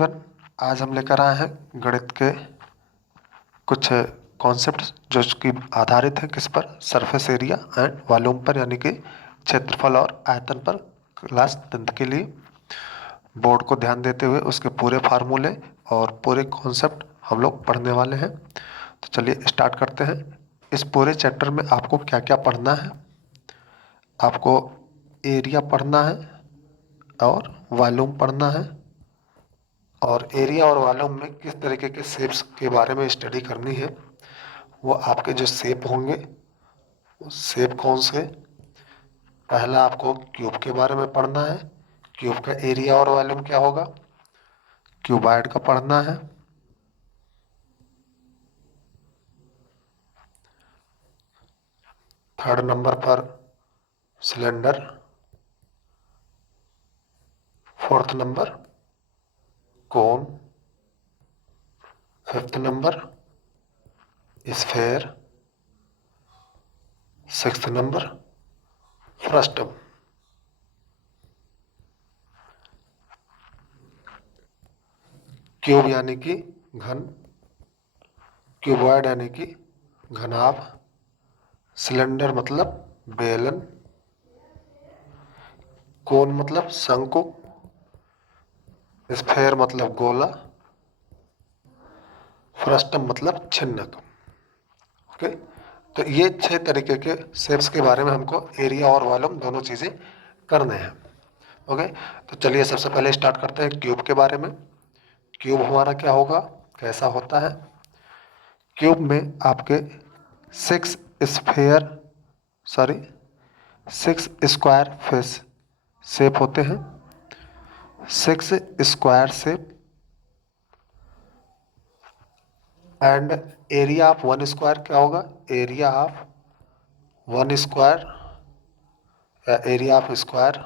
Everyone, आज हम लेकर आए हैं गणित के कुछ कॉन्सेप्ट जो कि आधारित है किस पर, सरफेस एरिया एंड वॉल्यूम पर, यानी कि क्षेत्रफल और आयतन पर। क्लास 10th के लिए बोर्ड को ध्यान देते हुए उसके पूरे फार्मूले और पूरे कॉन्सेप्ट हम लोग पढ़ने वाले हैं। तो चलिए स्टार्ट करते हैं। इस पूरे चैप्टर में आपको क्या क्या पढ़ना है? आपको एरिया पढ़ना है और वॉल्यूम पढ़ना है, और एरिया और वॉल्यूम में किस तरीके के शेप्स के बारे में स्टडी करनी है। वो आपके जो शेप होंगे वो शेप कौन से। पहला आपको क्यूब के बारे में पढ़ना है, क्यूब का एरिया और वॉल्यूम क्या होगा। क्यूबॉइड का पढ़ना है। थर्ड नंबर पर cylinder. Fourth number cone. Fifth number sphere. Sixth number frustum. Cube यानी कि घन, क्यूबॉइड यानी कि घनाभ, सिलेंडर मतलब बेलन, कोन मतलब शंकु, स्फेयर मतलब गोला, फ्रस्टम मतलब छिन्नक। ओके, तो ये 6 तरीके के शेप्स के बारे में हमको एरिया और वॉल्यूम दोनों चीज़ें करने हैं। ओके, तो चलिए सबसे पहले स्टार्ट करते हैं क्यूब के बारे में। क्यूब हमारा क्या होगा, कैसा होता है। क्यूब में आपके 6 sphere sorry 6 square face shape होते हैं। 6 square shape and area of 1 square क्या होगा, एरिया ऑफ 1 स्क्वायर या एरिया ऑफ स्क्वायर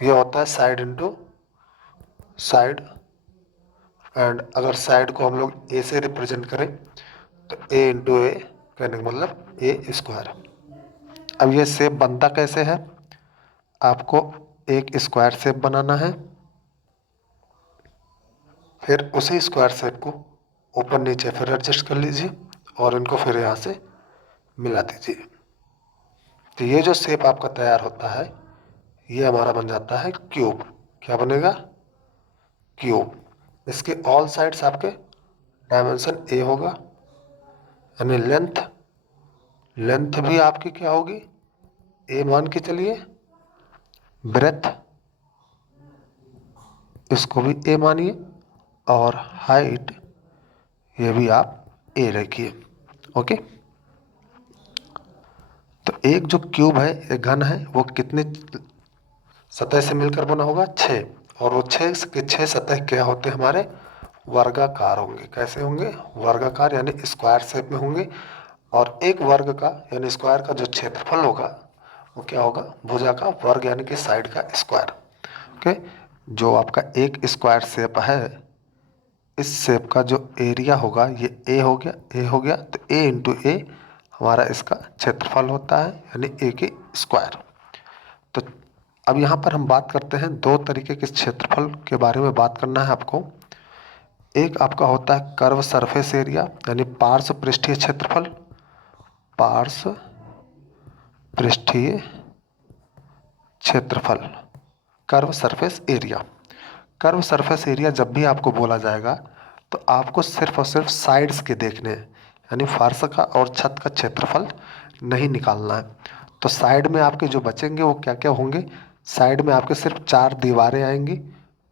ये होता है साइड इंटू साइड। एंड अगर साइड को हम लोग ए से रिप्रेजेंट करें तो ए इंटू ए कहने का मतलब ए स्क्वायर। अब ये शेप बनता कैसे है, आपको एक स्क्वायर शेप बनाना है, फिर उसी स्क्वायर शेप को ऊपर नीचे फिर एडजस्ट कर लीजिए और इनको फिर यहाँ से मिला दीजिए। तो ये जो शेप आपका तैयार होता है ये हमारा बन जाता है क्यूब। क्या बनेगा, क्यूब। इसके ऑल साइड्स आपके डायमेंशन ए होगा, यानी लेंथ लेंथ भी आपकी क्या होगी, ए मान के चलिए। ब्रेथ इसको भी ए मानिए, और हाइट ये भी आप ए रखिए। ओके, तो एक जो क्यूब है, एक घन है, वो कितने सतह से मिलकर बना होगा, 6। और वो 6 के 6 सतह क्या होते हैं हमारे, वर्गाकार होंगे। कैसे होंगे, वर्गाकार यानी स्क्वायर शेप में होंगे। और एक वर्ग का यानी स्क्वायर का जो क्षेत्रफल होगा वो क्या होगा, भुजा का वर्ग यानी कि साइड का स्क्वायर। ओके, जो आपका एक स्क्वायर शेप है, इस शेप का जो एरिया होगा ये ए हो गया, ए हो गया, तो ए इंटू ए हमारा इसका क्षेत्रफल होता है, यानी ए के स्क्वायर। तो अब यहाँ पर हम बात करते हैं दो तरीके के क्षेत्रफल के बारे में बात करना है आपको। एक आपका होता है कर्व सरफेस एरिया यानी पार्श्व पृष्ठीय क्षेत्रफल, पार्श्व पृष्ठीय क्षेत्रफल, curve surface area. Curve surface area जब भी आपको बोला जाएगा तो आपको सिर्फ और सिर्फ साइड्स के देखने हैं, यानी फर्श का और छत का क्षेत्रफल नहीं निकालना है। तो साइड में आपके जो बचेंगे वो क्या क्या होंगे, साइड में आपके सिर्फ 4 दीवारें आएंगी,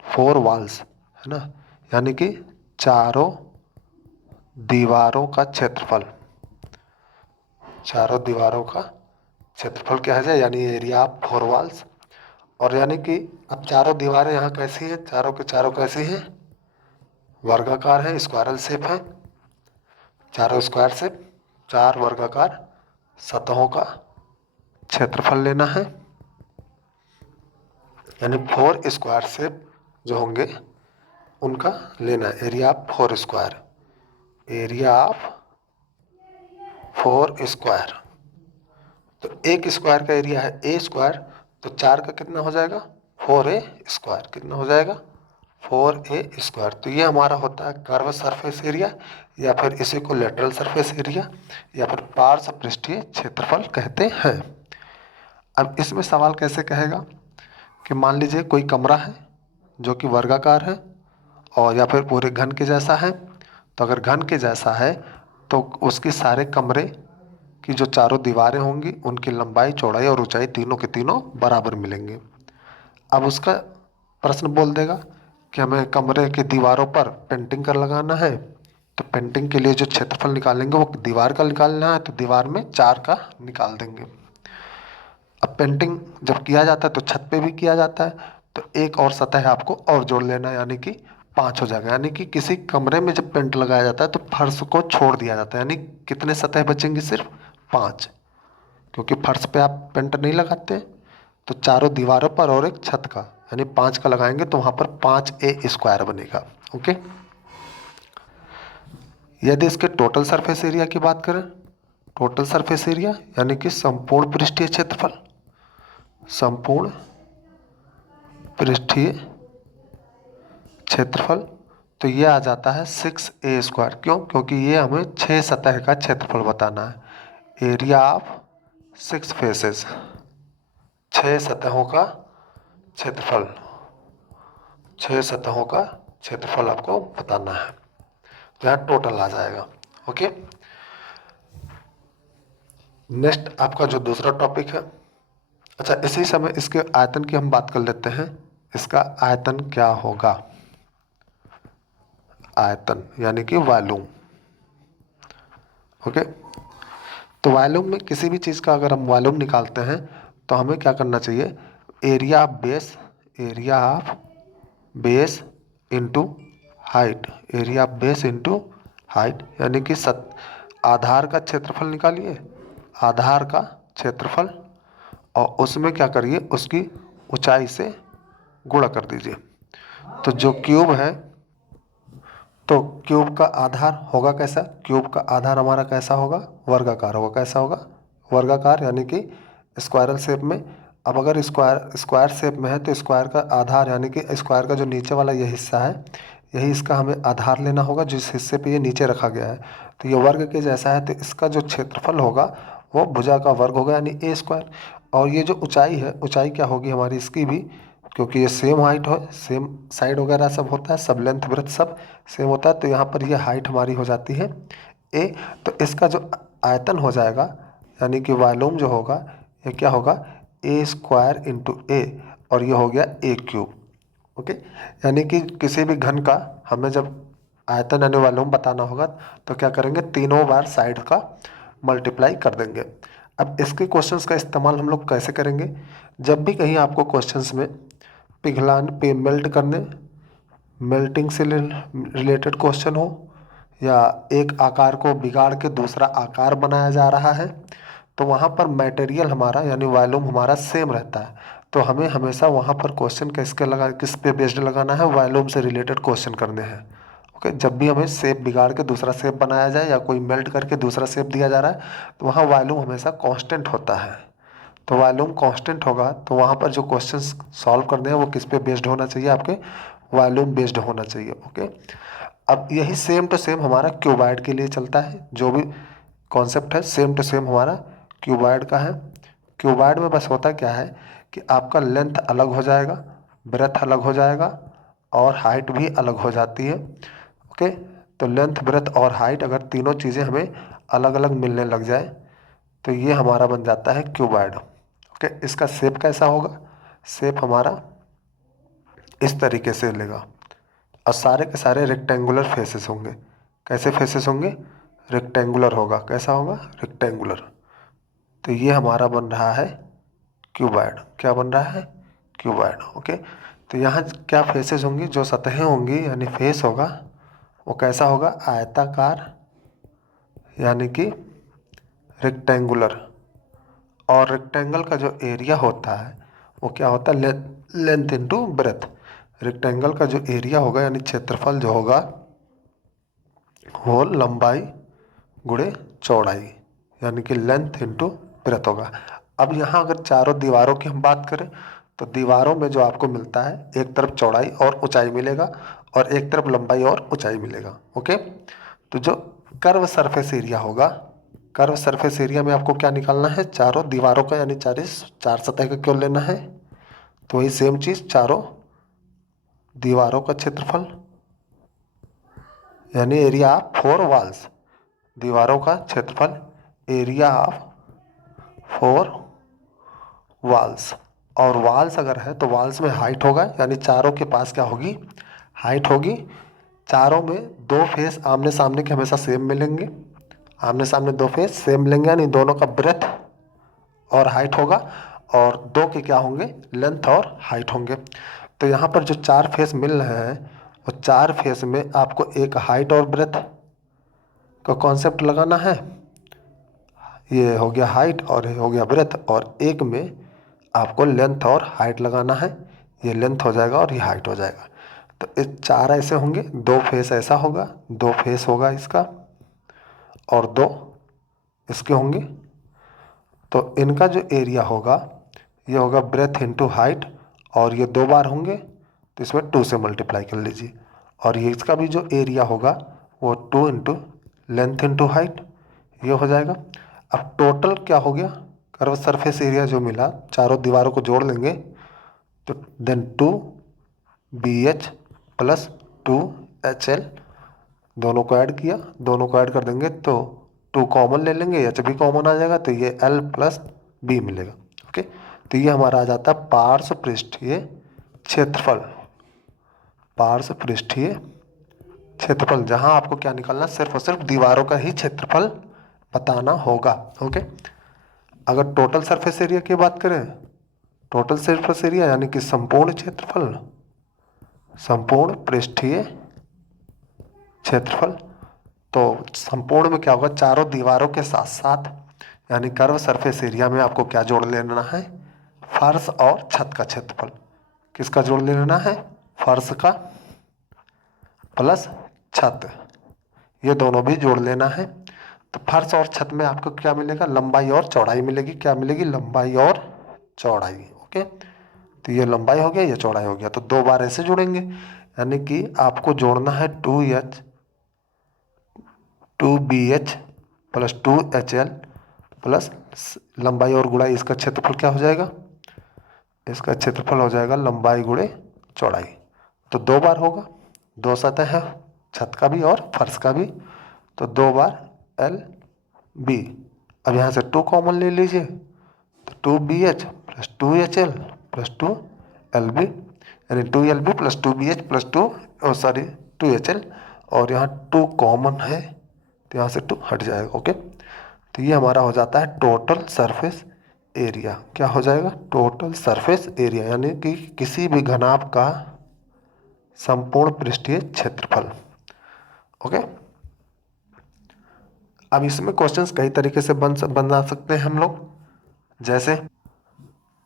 4 वॉल्स, है ना, यानी कि चारों दीवारों का क्षेत्रफल, चारों दीवारों का क्षेत्रफल क्या है, यानी एरिया ऑफ 4 वॉल्स। और यानी कि अब चारों दीवारें यहाँ कैसी हैं, चारों के चारों कैसी हैं, वर्गाकार है, स्क्वायरल शेप है, चारों स्क्वायर शेप, 4 वर्गाकार सतहों का क्षेत्रफल लेना है, यानी 4 स्क्वायर शेप जो होंगे उनका लेना है area of 4 square, area of 4 square. तो एक स्क्वायर का एरिया है ए स्क्वायर, तो 4 का कितना हो जाएगा, 4a स्क्वायर, कितना हो जाएगा 4a²। तो ये हमारा होता है कर्व सरफेस एरिया, या फिर इसी को लेटरल सरफेस एरिया, या फिर पार्श्व पृष्ठीय क्षेत्रफल कहते हैं। अब इसमें सवाल कैसे कहेगा कि मान लीजिए कोई कमरा है जो कि वर्गाकार है और या फिर पूरे घन के जैसा है। तो अगर घन के जैसा है तो उसके सारे कमरे की जो चारों दीवारें होंगी उनकी लंबाई, चौड़ाई और ऊंचाई तीनों के तीनों बराबर मिलेंगे। अब उसका प्रश्न बोल देगा कि हमें कमरे की दीवारों पर पेंटिंग कर लगाना है, तो पेंटिंग के लिए जो क्षेत्रफल निकालेंगे वो दीवार का निकालना है, तो दीवार में 4 का निकाल देंगे। अब पेंटिंग जब किया जाता है तो छत पे भी किया जाता है, तो एक और सतह आपको और जोड़ लेना है, यानी कि 5 हो जाएगा। यानी कि किसी कमरे में जब पेंट लगाया जाता है तो फर्श को छोड़ दिया जाता है, यानी कितने सतह बचेंगी? सिर्फ 5, क्योंकि फर्श पे आप पेंट नहीं लगाते। तो चारों दीवारों पर और एक छत का, यानी 5 का लगाएंगे तो वहाँ पर 5a² बनेगा। ओके। यदि इसके टोटल सरफेस एरिया की बात करें, टोटल सरफेस एरिया यानी कि संपूर्ण पृष्ठीय क्षेत्रफल, संपूर्ण पृष्ठीय क्षेत्रफल, तो ये आ जाता है 6a²। क्यों? क्योंकि ये हमें 6 सतह का क्षेत्रफल बताना है। एरिया ऑफ 6 फेसेस, 6 सतहों का क्षेत्रफल, 6 सतहों का क्षेत्रफल आपको बताना है। तो यहाँ टोटल आ जाएगा। ओके। नेक्स्ट आपका जो दूसरा टॉपिक है, अच्छा इसी समय इसके आयतन की हम बात कर लेते हैं। इसका आयतन क्या होगा? आयतन यानी कि वॉल्यूम। ओके। तो वॉल्यूम में किसी भी चीज़ का अगर हम वॉल्यूम निकालते हैं तो हमें क्या करना चाहिए? Area of base, area of base into height, area of base into height, यानी कि आधार का क्षेत्रफल निकालिए, आधार का क्षेत्रफल, और उसमें क्या करिए? उसकी ऊंचाई से गुणा कर दीजिए। तो जो क्यूब है, तो क्यूब का आधार होगा कैसा? क्यूब का आधार हमारा कैसा होगा? वर्गाकार होगा। कैसा होगा? वर्गाकार, यानी कि स्क्वायरल शेप में। अब अगर स्क्वायर शेप में है तो स्क्वायर का आधार, यानी कि स्क्वायर का जो नीचे वाला ये हिस्सा है, यही इसका हमें आधार लेना होगा, जिस हिस्से पे ये नीचे रखा गया है। तो ये वर्ग के जैसा है, तो इसका जो क्षेत्रफल होगा वो भुजा का वर्ग होगा, यानी a²। और ये जो ऊंचाई है, ऊंचाई क्या होगी हमारी इसकी भी? क्योंकि ये सेम हाइट हो, सेम साइड वगैरह सब होता है, सब लेंथ ब्रेथ सब सेम होता है, तो यहाँ पर ये हाइट हमारी हो जाती है a। तो इसका जो आयतन हो जाएगा, यानी कि वॉल्यूम जो होगा, ये क्या होगा? a² इंटू a, और ये हो गया a³। ओके। यानी कि किसी भी घन का हमें जब आयतन यानी वॉल्यूम बताना होगा तो क्या करेंगे? तीनों बार साइड का मल्टीप्लाई कर देंगे। अब इसके क्वेश्चंस का इस्तेमाल हम लोग कैसे करेंगे? जब भी कहीं आपको क्वेश्चंस में पिघलाने पे मेल्ट करने, मेल्टिंग से रिलेटेड क्वेश्चन हो, या एक आकार को बिगाड़ के दूसरा आकार बनाया जा रहा है, तो वहाँ पर मटेरियल हमारा यानी वॉल्यूम हमारा सेम रहता है। तो हमें हमेशा वहाँ पर क्वेश्चन किस पे बेस्ड लगाना है? वॉल्यूम से रिलेटेड क्वेश्चन करने हैं। ओके। जब भी हमें शेप बिगाड़ के दूसरा शेप बनाया जाए या कोई मेल्ट करके दूसरा शेप दिया जा रहा है, तो वहाँ वॉल्यूम हमेशा कांस्टेंट होता है। तो वॉल्यूम कांस्टेंट होगा तो वहाँ पर जो क्वेश्चंस सॉल्व करने हैं वो किस पे बेस्ड होना चाहिए? आपके वॉल्यूम बेस्ड होना चाहिए। ओके। अब यही सेम टू सेम हमारा क्यूबॉइड के लिए चलता है। जो भी कॉन्सेप्ट है सेम टू सेम हमारा क्यूबॉइड का है। क्यूबॉइड में बस होता क्या है कि आपका लेंथ अलग हो जाएगा, ब्रेथ अलग हो जाएगा, और हाइट भी अलग हो जाती है। ओके। तो लेंथ, ब्रेथ और हाइट अगर तीनों चीज़ें हमें अलग अलग मिलने लग जाए तो ये हमारा बन जाता है क्यूबॉइड। ओके। इसका शेप कैसा होगा? शेप हमारा इस तरीके से लेगा, और सारे के सारे रेक्टेंगुलर फेसेस होंगे। कैसे फेसेस होंगे? रेक्टेंगुलर होगा। कैसा होगा? रेक्टेंगुलर। तो ये हमारा बन रहा है क्यूबॉइड। क्या बन रहा है? क्यूबॉइड। ओके। तो यहाँ क्या फेसेस होंगी? जो सतहें होंगी यानी फेस होगा वो कैसा होगा? आयताकार, यानी कि रेक्टेंगुलर। और रेक्टेंगल का जो एरिया होता है वो क्या होता है? Length into breadth. रेक्टेंगल का जो एरिया होगा यानी क्षेत्रफल जो होगा वो लंबाई गुणे चौड़ाई, यानी कि लेंथ इंटू ब्रेथ होगा। अब यहाँ अगर चारों दीवारों की हम बात करें तो दीवारों में जो आपको मिलता है, एक तरफ चौड़ाई और ऊंचाई मिलेगा और एक तरफ लंबाई और ऊंचाई मिलेगा। ओके, तो जो कर्व सरफेस एरिया होगा, कर्व सरफेस एरिया में आपको क्या निकालना है, चारों दीवारों का यानी चार सतह का क्यों लेना है, तो वही सेम चीज़, चारों दीवारों का क्षेत्रफल यानी एरिया ऑफ 4 वॉल्स, दीवारों का क्षेत्रफल एरिया ऑफ 4 वॉल्स। और वॉल्स अगर है तो वॉल्स में हाइट होगा, यानी चारों के पास क्या होगी, हाइट होगी। चारों में दो फेस आमने सामने के हमेशा सेम मिलेंगे, आमने सामने दो फेस सेम मिलेंगे, यानी दोनों का ब्रेथ और हाइट होगा, और दो के क्या होंगे, लेंथ और हाइट होंगे। तो यहाँ पर जो चार फेस मिल रहे हैं, वो चार फेस में आपको एक हाइट और ब्रेथ का कॉन्सेप्ट लगाना है, ये हो गया हाइट और ये हो गया ब्रेथ, और एक में आपको लेंथ और हाइट लगाना है, ये लेंथ हो जाएगा और ये हाइट हो जाएगा। तो ये चार ऐसे होंगे, दो फेस ऐसा होगा, दो फेस होगा इसका और दो इसके होंगे। तो इनका जो एरिया होगा ये होगा ब्रेथ इंटू हाइट, और ये दो बार होंगे तो इसमें 2 से मल्टीप्लाई कर लीजिए, और ये इसका भी जो एरिया होगा वो 2 इंटू लेंथ इंटू हाइट, ये हो जाएगा। अब टोटल क्या हो गया, कर्व सरफेस एरिया जो मिला, चारों दीवारों को जोड़ लेंगे तो देन 2BH प्लस 2HL, दोनों को ऐड किया, दोनों को ऐड कर देंगे तो 2 कॉमन ले लेंगे, एच भी कॉमन आ जाएगा, तो ये L प्लस B मिलेगा। ओके, तो ये हमारा आ जाता है पार्श्व पृष्ठीय क्षेत्रफल, पार्श्व पृष्ठीय क्षेत्रफल, जहां आपको क्या निकालना, सिर्फ और सिर्फ दीवारों का ही क्षेत्रफल बताना होगा। ओके, अगर टोटल सरफेस एरिया की बात करें, टोटल सरफेस एरिया यानी कि संपूर्ण क्षेत्रफल, संपूर्ण पृष्ठीय क्षेत्रफल, तो संपूर्ण में क्या होगा, चारों दीवारों के साथ साथ यानी कर्व सरफेस एरिया में आपको क्या जोड़ लेना है, फर्श और छत का क्षेत्रफल। किसका जोड़ लेना है, फर्श का प्लस छत, ये दोनों भी जोड़ लेना है। तो फर्श और छत में आपको क्या मिलेगा, लंबाई और चौड़ाई मिलेगी, क्या मिलेगी, लंबाई और चौड़ाई। ओके, तो ये लंबाई हो गया, ये चौड़ाई हो गया, तो दो बार ऐसे जुड़ेंगे, यानी कि आपको जोड़ना है 2BH प्लस 2HL प्लस लंबाई और गुणाई, इसका क्षेत्रफल क्या हो जाएगा, इसका क्षेत्रफल हो जाएगा लंबाई गुणे चौड़ाई। तो दो बार होगा, दो सतह है, छत का भी और फर्श का भी, तो दो बार LB। अब यहाँ से 2 कॉमन ले लीजिए, तो 2BH plus 2HL plus 2LB, यानी 2LB plus 2BH plus 2HL, और यहाँ 2 कॉमन है तो यहाँ से 2 हट जाएगा। ओके, तो ये हमारा हो जाता है टोटल सरफेस एरिया। क्या हो जाएगा, टोटल सरफेस एरिया, यानी कि किसी भी घनाभ का संपूर्ण पृष्ठीय क्षेत्रफल। ओके, अब इसमें क्वेश्चंस कई तरीके से बना सकते हैं हम लोग, जैसे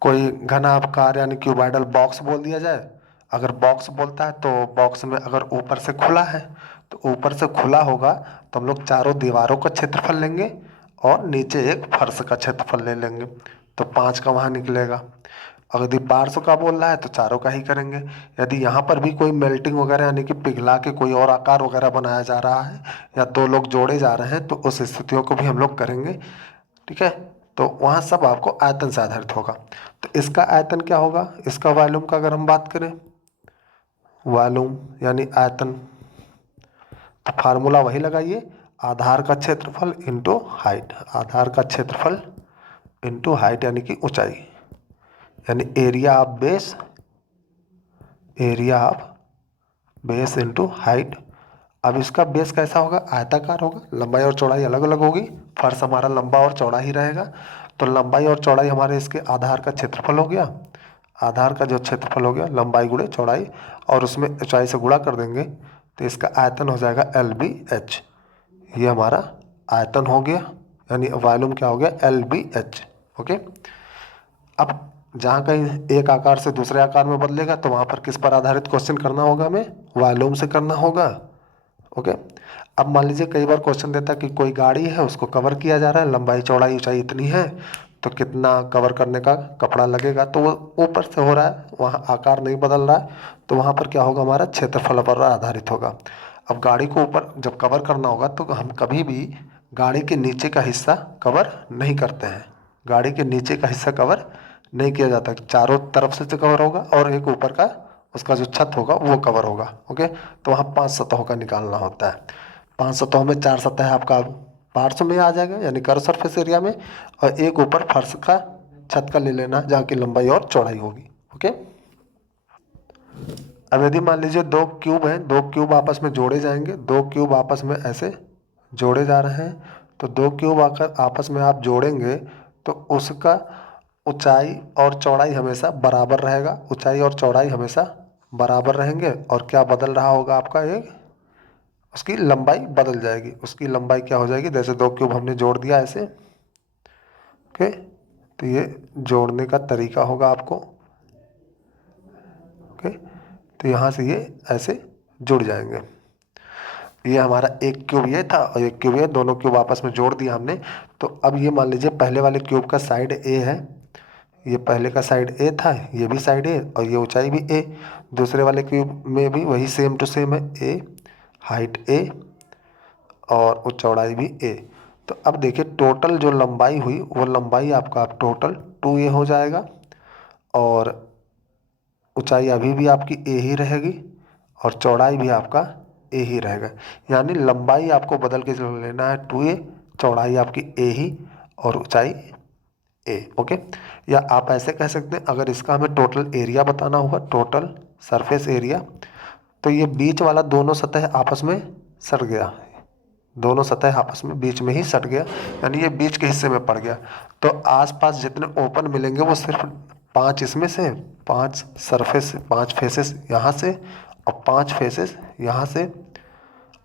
कोई घनाभकार यानी क्यूबॉइडल बॉक्स बोल दिया जाए। अगर बॉक्स बोलता है तो बॉक्स में अगर ऊपर से खुला है, तो ऊपर से खुला होगा तो हम लोग चारों दीवारों का क्षेत्रफल लेंगे और नीचे एक फर्श का क्षेत्रफल ले लेंगे, तो 5 का वहाँ निकलेगा। अगर यदि पार्श्व का बोल रहा है तो चारों का ही करेंगे। यदि यहाँ पर भी कोई मेल्टिंग वगैरह यानी कि पिघला के कोई और आकार वगैरह बनाया जा रहा है या दो लोग जोड़े जा रहे हैं, तो उस स्थितियों को भी हम लोग करेंगे। ठीक है, तो वहाँ सब आपको आयतन से आधारित होगा। तो इसका आयतन क्या होगा, इसका वॉल्यूम का अगर हम बात करें, वॉल्यूम यानी आयतन, तो फार्मूला वही लगाइए, आधार का क्षेत्रफल इंटू हाइट, आधार का क्षेत्रफल इंटू हाइट यानी कि ऊंचाई, यानी area of base, area of base into height. अब इसका बेस कैसा होगा, आयताकार होगा, लंबाई और चौड़ाई अलग अलग होगी, फर्श हमारा लंबा और चौड़ा ही रहेगा, तो लंबाई और चौड़ाई हमारे इसके आधार का क्षेत्रफल हो गया, आधार का जो क्षेत्रफल हो गया लंबाई गुणे चौड़ाई, और उसमें ऊंचाई से गुणा कर देंगे तो इसका आयतन हो जाएगा LBH, ये हमारा आयतन हो गया, यानी वॉल्यूम क्या हो गया, LBH। ओके, अब जहाँ कहीं एक आकार से दूसरे आकार में बदलेगा तो वहाँ पर किस पर आधारित क्वेश्चन करना होगा, हमें वॉल्यूम से करना होगा। ओके, अब मान लीजिए कई बार क्वेश्चन देता है कि कोई गाड़ी है, उसको कवर किया जा रहा है, लंबाई चौड़ाई ऊंचाई इतनी है, तो कितना कवर करने का कपड़ा लगेगा, तो वो ऊपर से हो रहा है, वहाँ आकार नहीं बदल रहा है, तो वहाँ पर क्या होगा, हमारा क्षेत्रफल पर आधारित होगा। अब गाड़ी को ऊपर जब कवर करना होगा तो हम कभी भी गाड़ी के नीचे का हिस्सा कवर नहीं करते हैं। गाड़ी के नीचे का हिस्सा कवर नहीं किया जाता, चारों तरफ से तो कवर होगा और एक ऊपर का उसका जो छत होगा वो कवर होगा। ओके, तो वहाँ 5 सतहों का निकालना होता है। 5 सतहों में 4 सतह आपका पार्श्व में आ जाएगा यानी कर्व सरफेस एरिया में, और एक ऊपर फर्श का छत का ले लेना जहाँ की लंबाई और चौड़ाई होगी। ओके, अब यदि मान लीजिए दो क्यूब हैं, दो क्यूब आपस में जोड़े जाएंगे, दो क्यूब आपस में ऐसे जोड़े जा रहे हैं, तो दो क्यूब आकर आपस में आप जोड़ेंगे तो उसका ऊंचाई और चौड़ाई हमेशा बराबर रहेगा, ऊंचाई और चौड़ाई हमेशा बराबर रहेंगे। और क्या बदल रहा होगा आपका, एक उसकी लंबाई बदल जाएगी। उसकी लंबाई क्या हो जाएगी, जैसे दो क्यूब हमने जोड़ दिया ऐसे। ओके, तो ये जोड़ने का तरीका होगा आपको। ओके, तो यहाँ से ये ऐसे जुड़ जाएंगे। ये हमारा एक क्यूब ये था और एक क्यूब ये, दोनों क्यूब आपस में जोड़ दिया हमने। तो अब ये मान लीजिए पहले वाले क्यूब का साइड ए है, ये पहले का साइड ए था, ये भी साइड ए और ये ऊंचाई भी ए। दूसरे वाले क्यूब में भी वही सेम टू सेम है, ए हाइट ए और वो चौड़ाई भी ए। तो अब देखिए टोटल जो लंबाई हुई वो लंबाई आपका टोटल 2a हो जाएगा, और ऊंचाई अभी भी आपकी ए ही रहेगी और चौड़ाई भी आपका ए ही रहेगा। यानी लंबाई आपको बदल के जो लेना है 2a, चौड़ाई आपकी ए ही और ऊंचाई ए। ओके, या आप ऐसे कह सकते हैं, अगर इसका हमें टोटल एरिया बताना होगा, टोटल सरफेस एरिया, तो ये बीच वाला दोनों सतह आपस में सट गया, दोनों सतह आपस में बीच में ही सट गया, यानी ये बीच के हिस्से में पड़ गया। तो आसपास जितने ओपन मिलेंगे वो सिर्फ 5 इसमें से, 5 सरफेस, 5 फेसेस यहाँ से और 5 फेसेस यहाँ से,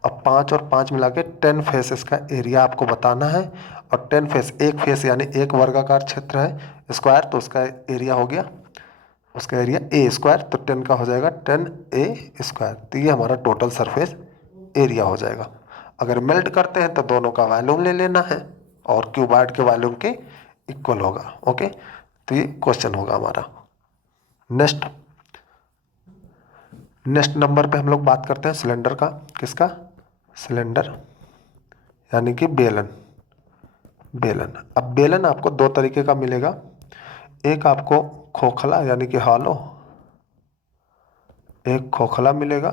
और 5 और 5 मिला के 10 फेसेस का एरिया आपको बताना है। और 10 फेस, एक फेस यानी एक वर्गाकार क्षेत्र है स्क्वायर, तो उसका एरिया हो गया, उसका एरिया ए स्क्वायर, तो 10 का हो जाएगा 10a²। तो ये हमारा टोटल सरफेस एरिया हो जाएगा। अगर मेल्ट करते हैं तो दोनों का वॉल्यूम ले लेना है और क्यूबॉइड के वॉल्यूम के इक्वल होगा। ओके, तो ये क्वेश्चन होगा हमारा। नेक्स्ट नेक्स्ट नंबर पे हम लोग बात करते हैं सिलेंडर का। किसका, सिलेंडर यानी कि बेलन। बेलन, अब बेलन आपको दो तरीके का मिलेगा, एक आपको खोखला यानी कि हॉलो, एक खोखला मिलेगा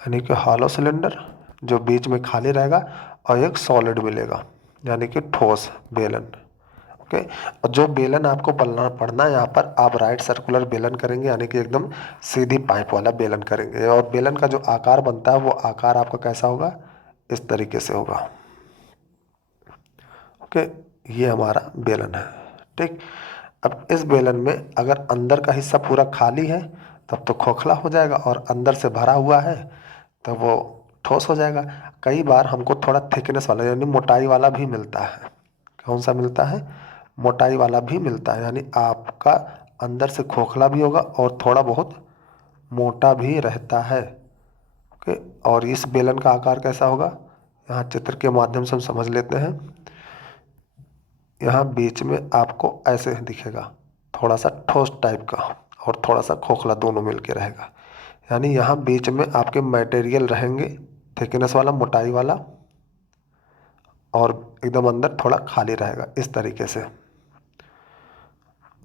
यानी कि हॉलो सिलेंडर जो बीच में खाली रहेगा, और एक सॉलिड मिलेगा यानी कि ठोस बेलन। ओके, और जो बेलन आपको पढ़ना है यहाँ पर, आप राइट सर्कुलर बेलन करेंगे यानी कि एकदम सीधी पाइप वाला बेलन करेंगे, और बेलन का जो आकार बनता है वो आकार आपका कैसा होगा, इस तरीके से होगा। ओके, ये हमारा बेलन है। ठीक, अब इस बेलन में अगर अंदर का हिस्सा पूरा खाली है तब तो खोखला हो जाएगा, और अंदर से भरा हुआ है तो वो ठोस हो जाएगा। कई बार हमको थोड़ा थिकनेस वाला यानी मोटाई वाला भी मिलता है। कौन सा मिलता है, मोटाई वाला भी मिलता है, यानी आपका अंदर से खोखला भी होगा और थोड़ा बहुत मोटा भी रहता है। ओके, और इस बेलन का आकार कैसा होगा, यहाँ चित्र के माध्यम से हम समझ लेते हैं। यहाँ बीच में आपको ऐसे दिखेगा, थोड़ा सा ठोस टाइप का और थोड़ा सा खोखला दोनों मिल के रहेगा। यानी यहाँ बीच में आपके मटेरियल रहेंगे थिकनेस वाला, मोटाई वाला, और एकदम अंदर थोड़ा खाली रहेगा इस तरीके से।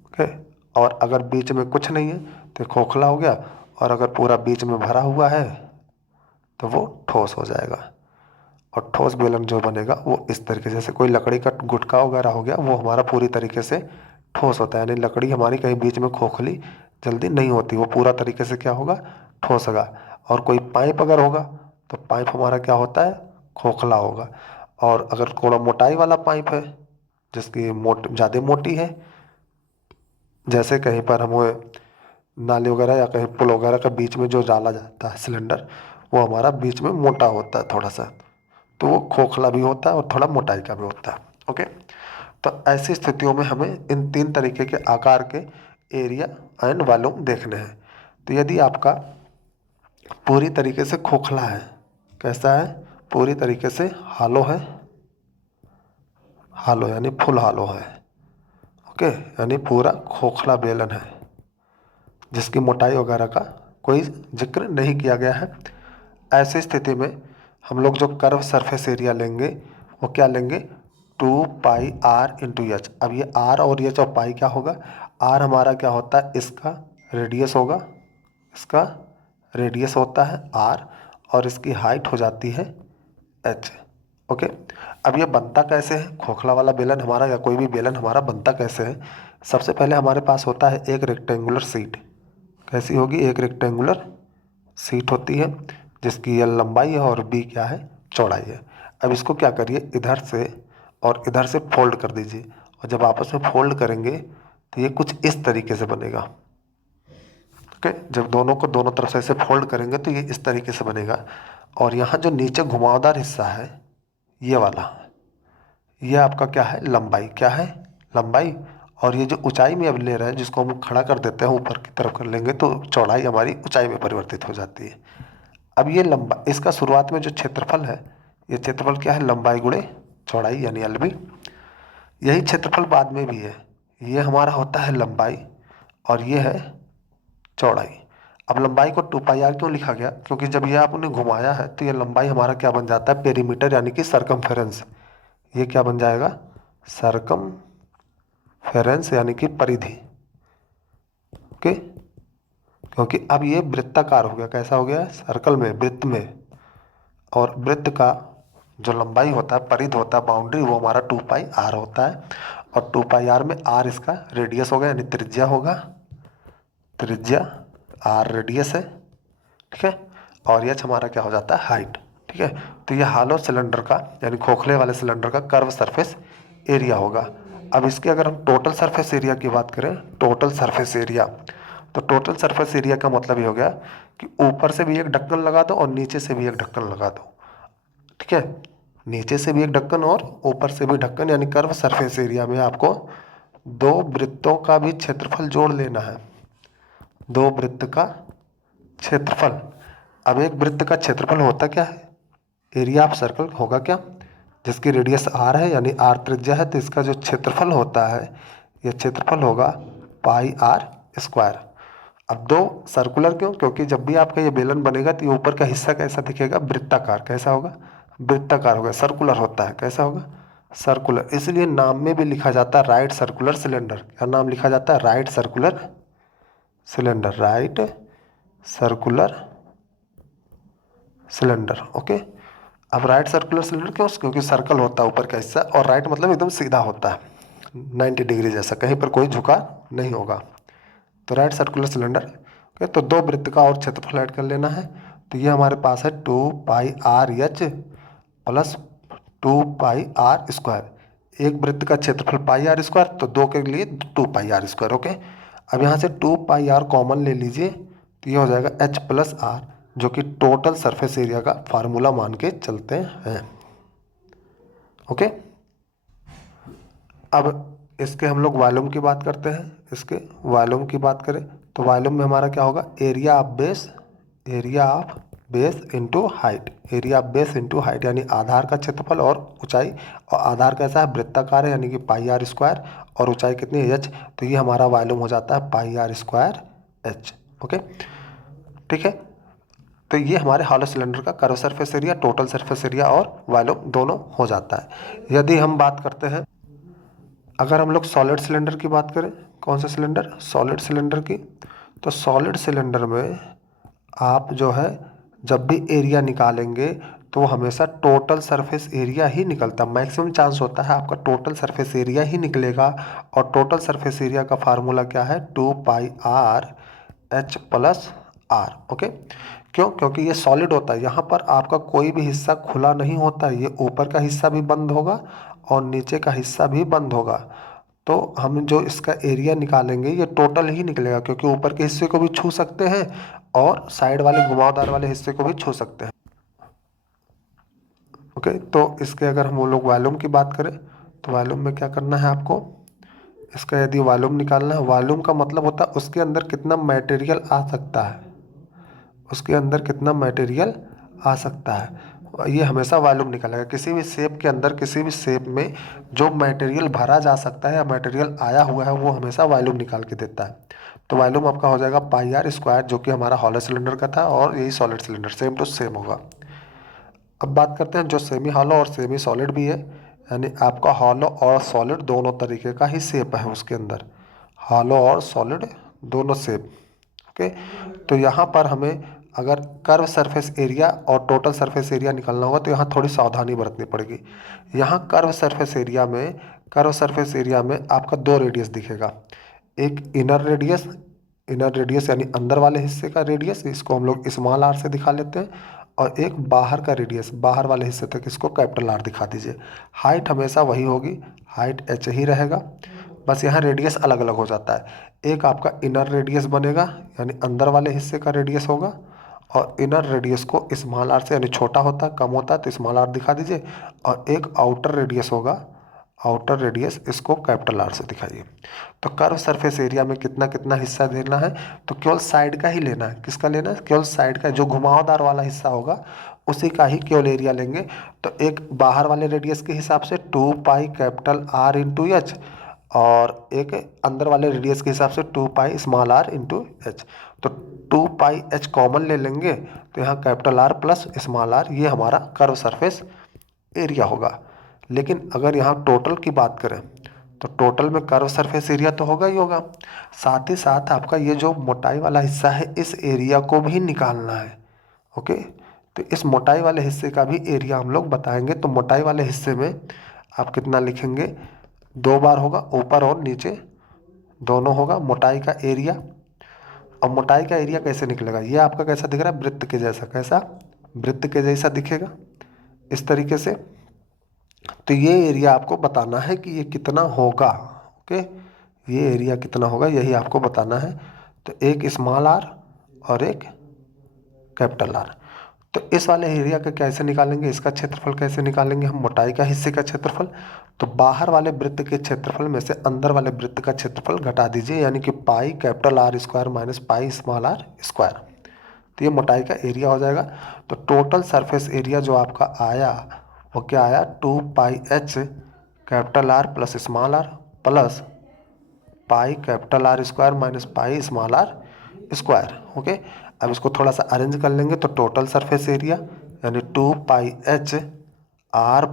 ओके, और अगर बीच में कुछ नहीं है तो खोखला हो गया, और अगर पूरा बीच में भरा हुआ है तो वो ठोस हो जाएगा। और ठोस बेलन जो बनेगा वो इस तरीके से, जैसे कोई लकड़ी का गुटका वगैरह हो गया, वो हमारा पूरी तरीके से ठोस होता है, यानी लकड़ी हमारी कहीं बीच में खोखली जल्दी नहीं होती, वो पूरा तरीके से क्या होगा, ठोस होगा। और कोई पाइप अगर होगा तो पाइप हमारा क्या होता है, खोखला होगा। और अगर थोड़ा मोटाई वाला पाइप है जिसकी ज़्यादा मोटी है, जैसे कहीं पर हमें नाली वगैरह या कहीं पुल वगैरह का बीच में जो डाला जाता है सिलेंडर, वो हमारा बीच में मोटा होता है थोड़ा सा, तो वो खोखला भी होता है और थोड़ा मोटाई का भी होता है। ओके, तो ऐसी स्थितियों में हमें इन 3 तरीके के आकार के एरिया एंड वॉल्यूम देखने हैं। तो यदि आपका पूरी तरीके से खोखला है, कैसा है, पूरी तरीके से हॉलो है, हालो यानी फुल हालो है। ओके, यानी पूरा खोखला बेलन है जिसकी मोटाई वगैरह का कोई जिक्र नहीं किया गया है। ऐसी स्थिति में हम लोग जो कर्व सरफेस एरिया लेंगे वो क्या लेंगे, 2 पाई r इंटू एच। अब ये r और एच और पाई क्या होगा, r हमारा क्या होता है, इसका रेडियस होगा, इसका रेडियस होता है r, और इसकी हाइट हो जाती है h। ओके, अब ये बनता कैसे है, खोखला वाला बेलन हमारा या कोई भी बेलन हमारा बनता कैसे है। सबसे पहले हमारे पास होता है एक रेक्टेंगुलर सीट। कैसी होगी, एक रेक्टेंगुलर सीट होती है जिसकी एल लंबाई है और बी क्या है, चौड़ाई है। अब इसको क्या करिए, इधर से और इधर से फोल्ड कर दीजिए, और जब आपस में फोल्ड करेंगे तो ये कुछ इस तरीके से बनेगा। ओके, जब दोनों को दोनों तरफ से ऐसे फोल्ड करेंगे तो ये इस तरीके से बनेगा। और यहाँ जो नीचे घुमावदार हिस्सा है ये वाला, ये आपका क्या है, लंबाई, क्या है, लंबाई। और ये जो ऊंचाई में अब ले रहे हैं जिसको हम खड़ा कर देते हैं ऊपर की तरफ कर लेंगे तो चौड़ाई हमारी ऊंचाई में परिवर्तित हो जाती है। अब ये लंबा, इसका शुरुआत में जो क्षेत्रफल है, ये क्षेत्रफल क्या है, लंबाई गुणे चौड़ाई यानी एलबी। यही क्षेत्रफल बाद में भी है, ये हमारा होता है लंबाई और ये है चौड़ाई। अब लंबाई को 2 पाई r क्यों लिखा गया, क्योंकि जब ये आपने घुमाया है तो ये लंबाई हमारा क्या बन जाता है, पेरीमीटर यानी कि सरकमफेरेंस। ये क्या बन जाएगा, सरकमफेरेंस यानी कि परिधि। ओके, क्योंकि अब ये वृत्ताकार हो गया, कैसा हो गया, सर्कल में, वृत्त में। और वृत्त का जो लंबाई होता है, परिध होता है, बाउंड्री, वो हमारा 2 पाई r होता है। और 2 पाई r में r इसका रेडियस होगा यानी त्रिज्या होगा, त्रिज्या r रेडियस है, ठीक है। और ये हमारा क्या हो जाता है, हाइट, ठीक है। तो ये हालो सिलेंडर का यानी खोखले वाले सिलेंडर का कर्व सरफेस एरिया होगा। अब इसके अगर हम टोटल सरफेस एरिया की बात करें, टोटल सरफेस एरिया, तो टोटल सरफेस एरिया का मतलब ये हो गया कि ऊपर से भी एक ढक्कन लगा दो और नीचे से भी एक ढक्कन लगा दो, ठीक है। नीचे से भी एक ढक्कन और ऊपर से भी ढक्कन, यानी कर्व सरफेस एरिया में आपको दो वृत्तों का भी क्षेत्रफल जोड़ लेना है, दो वृत्त का क्षेत्रफल। अब एक वृत्त का क्षेत्रफल होता क्या है, एरिया ऑफ सर्कल होगा क्या, जिसकी रेडियस r है यानी r त्रिज्या है, तो इसका जो क्षेत्रफल होता है यह क्षेत्रफल होगा πr²। अब दो सर्कुलर क्यों, क्योंकि जब भी आपका ये बेलन बनेगा तो ये ऊपर का हिस्सा कैसा दिखेगा, वृत्ताकार, कैसा होगा, वृत्ताकार होगा, सर्कुलर होता है, कैसा होगा, सर्कुलर। इसलिए नाम में भी लिखा जाता है राइट सर्कुलर सिलेंडर। क्या नाम लिखा जाता है, right circular cylinder, right circular cylinder. Okay, अब राइट सर्कुलर सिलेंडर क्यों, क्योंकि सर्कल होता है ऊपर का हिस्सा, और राइट मतलब एकदम सीधा होता है, 90 डिग्री जैसा, कहीं पर कोई झुका नहीं होगा, तो राइट सर्कुलर सिलेंडर। ओके, तो दो वृत्त का और क्षेत्रफल ऐड कर लेना है। तो ये हमारे पास है 2 पाई r h प्लस 2 पाई r²। एक वृत्त का क्षेत्रफल πr², तो दो के लिए 2 पाई r²। ओके, अब यहाँ से 2 पाई r कॉमन ले लीजिए, तो ये हो जाएगा h प्लस r, जो कि टोटल सरफेस एरिया का फार्मूला मान के चलते हैं। ओके, अब इसके हम लोग वॉल्यूम की बात करते हैं। इसके वॉल्यूम की बात करें तो वॉल्यूम में हमारा क्या होगा, area of base, area of base into height, area of base into height, यानी आधार का क्षेत्रफल और ऊंचाई। और आधार कैसा है, वृत्ताकार है यानी कि πr², और ऊंचाई कितनी है, h। तो ये हमारा वॉल्यूम हो जाता है πr²h। ओके, ठीक है। तो ये हमारे हॉलो सिलेंडर का curve surface area, total surface area और वॉल्यूम दोनों हो जाता है। यदि हम बात करते हैं, अगर हम लोग सॉलिड सिलेंडर की बात करें, कौन सा सिलेंडर, सॉलिड सिलेंडर की, तो सॉलिड सिलेंडर में आप जो है जब भी एरिया निकालेंगे तो हमेशा टोटल सरफेस एरिया ही निकलता है, मैक्सिमम चांस होता है आपका टोटल सरफेस एरिया ही निकलेगा। और टोटल सरफेस एरिया का फार्मूला क्या है, 2 पाई r h plus r। Okay, क्यों, क्योंकि ये सॉलिड होता है, यहाँ पर आपका कोई भी हिस्सा खुला नहीं होता, ये ऊपर का हिस्सा भी बंद होगा और नीचे का हिस्सा भी बंद होगा। तो हम जो इसका एरिया निकालेंगे ये टोटल ही निकलेगा, क्योंकि ऊपर के हिस्से को भी छू सकते हैं और साइड वाले घुमावदार वाले हिस्से को भी छू सकते हैं। ओके, तो इसके अगर हम वो लोग वॉल्यूम की बात करें तो वॉल्यूम में क्या करना है आपको, इसका यदि वॉल्यूम निकालना है, वॉल्यूम का मतलब होता है उसके अंदर कितना मटेरियल आ सकता है, उसके अंदर कितना मटेरियल आ सकता है। ये हमेशा वॉल्यूम निकालेगा। किसी भी शेप के अंदर, किसी भी शेप में जो मटेरियल भरा जा सकता है या मटेरियल आया हुआ है वो हमेशा वॉल्यूम निकाल के देता है। तो वॉल्यूम आपका हो जाएगा पाई आर स्क्वायर, जो कि हमारा हॉलो सिलेंडर का था, और यही solid cylinder same to same होगा। अब बात करते हैं जो सेमी हॉलो और सेमी सॉलिड भी है, यानी आपका हॉलो और सॉलिड दोनों तरीके का ही शेप है उसके अंदर, हॉलो और सॉलिड दोनों शेप। ओके, तो यहाँ पर हमें अगर कर्व सरफेस एरिया और टोटल सरफेस एरिया निकालना होगा तो यहाँ थोड़ी सावधानी बरतनी पड़ेगी। यहाँ कर्व सरफेस एरिया में आपका दो रेडियस दिखेगा, एक इनर रेडियस यानी अंदर वाले हिस्से का रेडियस, इसको हम लोग स्मॉल आर से दिखा लेते हैं, और एक बाहर का रेडियस, बाहर वाले हिस्से तक, इसको कैपिटल आर दिखा दीजिए। हाइट हमेशा वही होगी, हाइट एच ही रहेगा, बस यहाँ रेडियस अलग अलग हो जाता है। एक आपका इनर रेडियस बनेगा यानी अंदर वाले हिस्से का रेडियस होगा, और इनर रेडियस को स्मॉल आर से, यानी छोटा होता है कम होता है तो स्मॉल आर दिखा दीजिए, और एक आउटर रेडियस होगा, आउटर रेडियस, इसको कैपिटल आर से दिखाइए। तो कर्व सरफेस एरिया में कितना कितना हिस्सा देना है, तो केवल साइड का ही लेना है। किसका लेना है? केवल साइड का, जो घुमावदार वाला हिस्सा होगा उसी का ही केवल एरिया लेंगे। तो एक बाहर वाले रेडियस के हिसाब से 2 pi capital R into H, और एक अंदर वाले रेडियस के हिसाब से 2 pi small R into H. तो 2 पाई एच कॉमन ले लेंगे तो यहाँ capital R plus small R, ये हमारा कर्व सरफेस एरिया होगा। लेकिन अगर यहाँ टोटल की बात करें तो टोटल में कर्व सरफेस एरिया तो होगा ही होगा, साथ ही साथ आपका ये जो मोटाई वाला हिस्सा है इस एरिया को भी निकालना है। ओके, तो इस मोटाई वाले हिस्से का भी एरिया हम लोग बताएंगे। तो मोटाई वाले हिस्से में आप कितना लिखेंगे? 2 बार होगा, ऊपर और नीचे दोनों होगा मोटाई का एरिया। अब मोटाई का एरिया कैसे निकलेगा? ये आपका कैसा दिख रहा है? वृत्त के जैसा। कैसा? वृत्त के जैसा दिखेगा इस तरीके से। तो ये एरिया आपको बताना है कि ये कितना होगा। ओके, ये एरिया कितना होगा यही आपको बताना है। तो एक स्मॉल आर और एक कैपिटल आर। तो इस वाले एरिया का कैसे निकालेंगे? इसका क्षेत्रफल कैसे निकालेंगे हम? मोटाई का हिस्से का क्षेत्रफल। तो बाहर वाले वृत्त के क्षेत्रफल में से अंदर वाले वृत्त का क्षेत्रफल घटा दीजिए, यानी कि pi capital R square minus pi small R square. तो ये मोटाई का एरिया हो जाएगा। तो टोटल सरफेस एरिया जो आपका आया वो क्या आया? 2 pi H capital R plus small R plus pi capital R square minus pi small R square. Okay, अब इसको थोड़ा सा अरेंज कर लेंगे तो टोटल सरफेस एरिया यानी 2 pi H R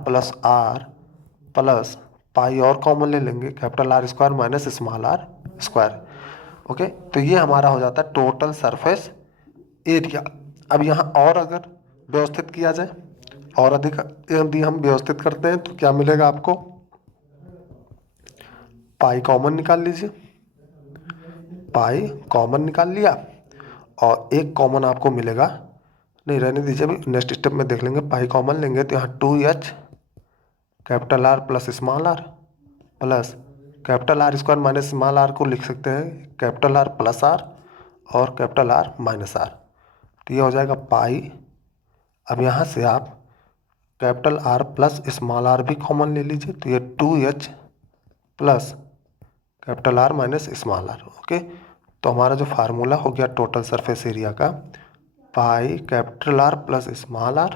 plus pi और कॉमन ले लेंगे, capital R square minus small R square. Okay, तो ये हमारा हो जाता है टोटल सरफेस एरिया। अब यहाँ और अगर व्यवस्थित किया जाए और अधिक यदि हम व्यवस्थित करते हैं तो क्या मिलेगा आपको? पाई कॉमन निकाल लीजिए, पाई कॉमन निकाल लिया, और एक कॉमन आपको मिलेगा, नहीं रहने दीजिए, अभी नेक्स्ट स्टेप में देख लेंगे। पाई कॉमन लेंगे तो यहाँ 2h capital R plus small R plus capital R square minus small R को लिख सकते हैं कैपिटल आर प्लस आर और कैपिटल आर माइनस आर। तो ये हो जाएगा पाई। अब यहाँ से आप capital R plus small R भी कॉमन ले लीजिए, तो ये 2h plus capital R minus small R. Okay, तो हमारा जो फार्मूला हो गया टोटल सरफेस एरिया का, pi capital R plus small R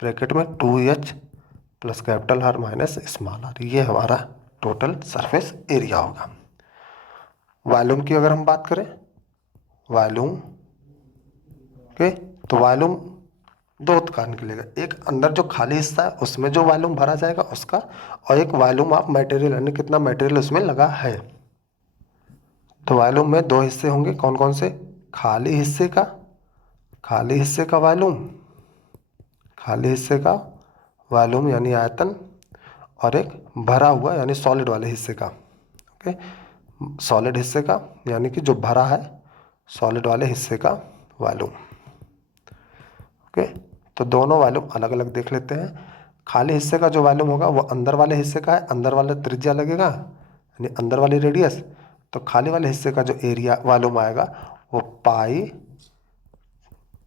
bracket में 2h plus capital R minus small R, ये हमारा टोटल सरफेस एरिया होगा। वॉल्यूम की अगर हम बात करें, वॉल्यूम, ओके, तो वॉल्यूम दो प्रकार निकलेगा, एक अंदर जो खाली हिस्सा है उसमें जो वॉल्यूम भरा जाएगा उसका, और एक वॉल्यूम ऑफ मटेरियल यानी कितना मटेरियल उसमें लगा है। तो वॉल्यूम में दो हिस्से होंगे, कौन कौन से? खाली हिस्से का वॉल्यूम, खाली हिस्से का वॉल्यूम यानी आयतन, और एक भरा हुआ यानी सॉलिड वाले हिस्से का। ओके, सॉलिड हिस्से का यानी कि जो भरा है, सॉलिड वाले हिस्से का वॉल्यूम। ओके, तो दोनों वॉल्यूम अलग अलग देख लेते हैं। खाली हिस्से का जो वॉल्यूम होगा वो अंदर वाले हिस्से का है, अंदर वाला त्रिज्या लगेगा यानी अंदर वाली रेडियस। तो खाली वाले हिस्से का जो एरिया वॉल्यूम आएगा वो पाई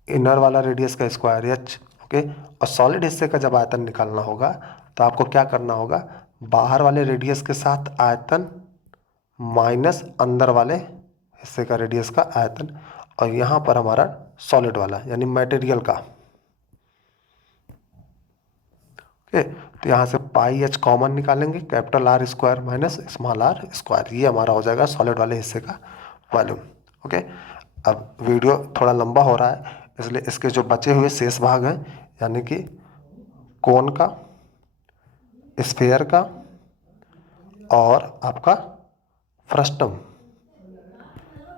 इनर वाला रेडियस का स्क्वायर एच। ओके, और सॉलिड हिस्से का जब आयतन निकालना होगा तो आपको क्या करना होगा? बाहर वाले रेडियस के साथ आयतन माइनस अंदर वाले हिस्से का रेडियस का आयतन, और यहाँ पर हमारा सॉलिड वाला यानी मटेरियल का, ओके, तो यहाँ से पाई एच कॉमन निकालेंगे, capital R square minus small R square, ये हमारा हो जाएगा सॉलिड वाले हिस्से का वॉल्यूम। ओके, अब वीडियो थोड़ा लंबा हो रहा है, इसलिए इसके जो बचे हुए शेष भाग हैं, यानी कि कोन का, स्फीयर का और आपका फ्रस्टम,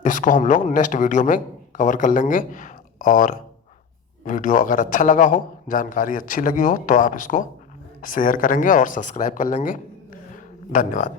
इसको हम लोग नेक्स्ट वीडियो में कवर कर लेंगे। और वीडियो अगर अच्छा लगा हो, जानकारी अच्छी लगी हो, तो आप इसको शेयर करेंगे और सब्सक्राइब कर लेंगे। धन्यवाद।